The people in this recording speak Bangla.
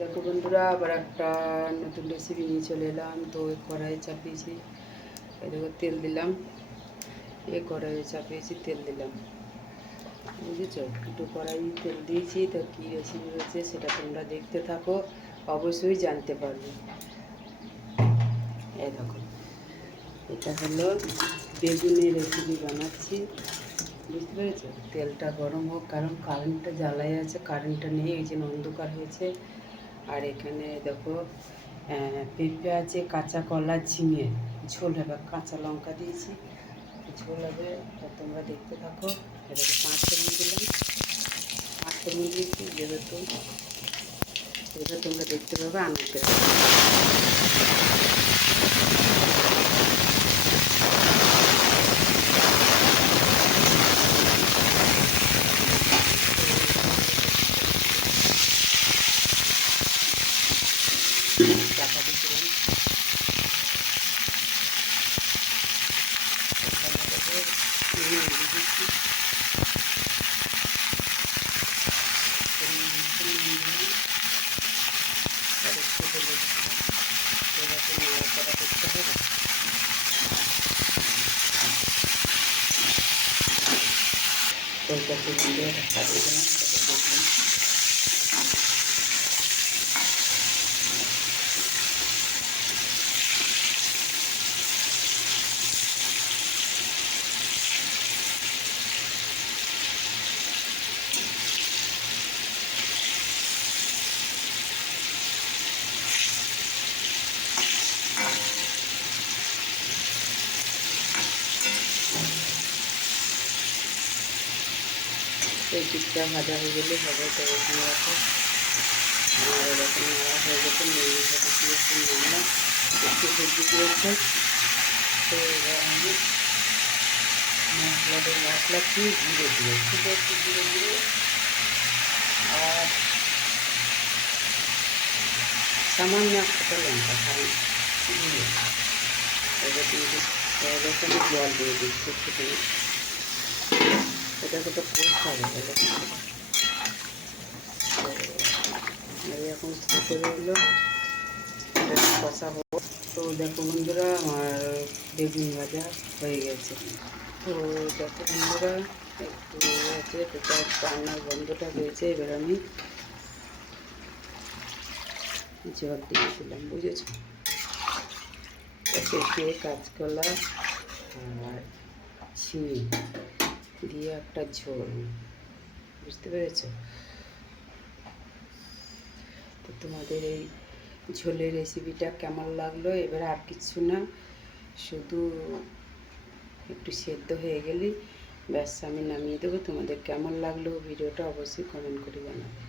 দেখো বন্ধুরা, আবার একটা নতুন রেসিপি নিয়ে চলে এলাম। তো কড়াইয়ে চাপিয়েছি, এই দেখো তেল দিলাম, কড়াইয়ে চাপিয়েছি তেল দিলাম, বুঝেছো? একটু কড়াই তেল দিয়েছি। তো কী রেসিপি হয়েছে সেটা তোমরা দেখতে থাকো, অবশ্যই জানতে পারবে। এই দেখো, এটা হলো বেগুনের রেসিপি বানাচ্ছি, বুঝতে পেরেছো? তেলটা গরম হোক, কারণ কারেন্টটা জ্বালাই আছে, কারেন্টটা নেই, এই জন্য অন্ধকার হয়েছে। আর এখানে দেখো পেঁপে আছে, কাঁচা কলা, ঝিঙে ঝোল হবে, কাঁচা লঙ্কা দিয়েছি, ঝোল হবে। তোমরা দেখতে থাকো। এটাকে 5 ফোড়ন দিলাম, 5 ফোড়ন দিয়েছি, যেহেতু এবার তোমরা দেখতে পাবে আনতে। চাপা দিয়েছিলাম, দিচ্ছি নাড়াচাড়া করতে হবে। তরকারি দিয়ে ঢাকা দিয়ে দিলাম, এই দিকটা ভাজা হয়ে গেলে হবে। তো এখানে রাখো, আর এরকম নাড়া হয়ে গেছে, মেয়ে সাথে দিয়ে একটু নাড়লাম, একটু সবজি দিয়েছে। তো এবার আমি মশলা দিয়ে জিরে দিয়ে শুধু একটু জিরে দিয়ে, আর সামান্য একটা লঙ্কা, কারণ জিরে। এবার দিয়ে এবার আমি জল দিয়ে দিচ্ছি একটুখানি, এটাকে তো পেস্ট হবে। এখন ফুটে রইলো, এটা কষাবো। তো দেখো বন্ধুরা, আমার বেগুন ভাজা হয়ে গেছে। তো দেখো বন্ধুরা, একটু আছে, তো তার রান্নার গন্ধটা হয়েছে। এবার আমি জল দিয়েছিলাম, বুঝেছো? পেঁপে, কাঁচকলা আর ঝিঙে দিয়ে একটা ঝোল, বুঝতে পেরেছ? তো তোমাদের এই ঝোলের রেসিপিটা কেমন লাগলো? এবার আর কিছু না, শুধু একটু সেদ্ধ হয়ে গেলেই ব্যাস আমি নামিয়ে দেবো। তোমাদের কেমন লাগলো ভিডিওটা অবশ্যই কমেন্ট করে জানাবে।